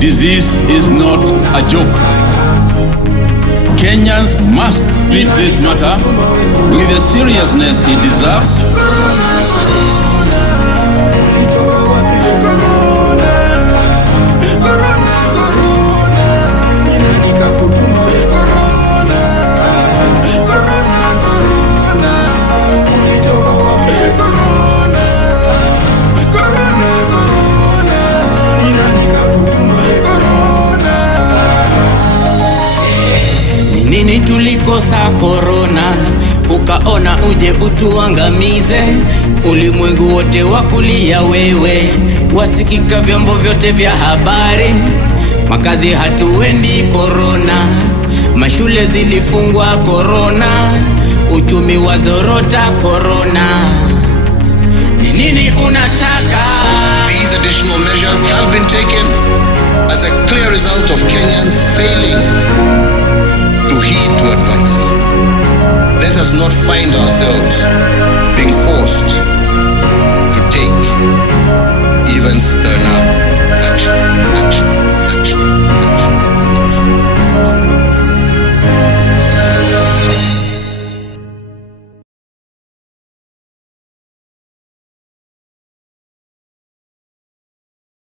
disease is not a joke. Kenyans must treat this matter with the seriousness it deserves. Nini tulikosa corona, ukaona uje utuangamize. Ulimwengu wote wakulia wewe, wasikika vyombo vyote vya habari. Makazi hatuendi corona, mashule zilifungwa corona, uchumi wazorota corona. Nini unataka? These additional measures have been taken as a